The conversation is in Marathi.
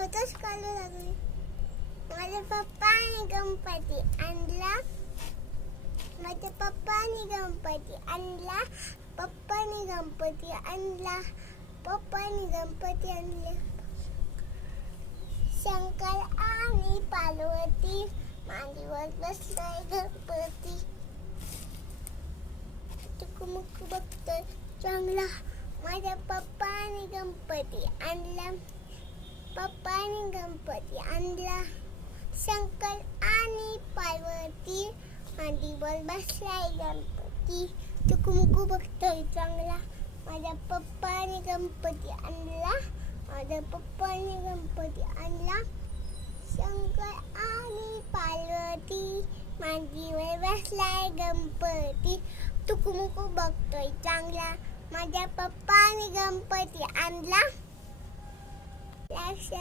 फोटोच काढू लागले. माझ्या पप्पाने गणपती आणला. माझ्या पप्पाने गणपती आणला. पप्पाने गणपती आणला. पप्पाने गणपती आणले. शंकर आणि पार्वती मांडीवर बसलाय गणपती. टुकुमुक बघतोय चांगला. माझ्या पप्पाने गणपती आणला. पप्पाने गणपती आणला. शंकर आणि पार्वती मांडीवर बसलाय गणपती. टुकुमुक बघतोय चांगला. माझ्या पप्पाने गणपती आणला. माझ्या पप्पाने गणपती आणला. शंकर आणि पार्वती मांडीवर बसलाय गणपती. टुकुमुक बघतोय चांगला. माझ्या पप्पाने गणपती आणला.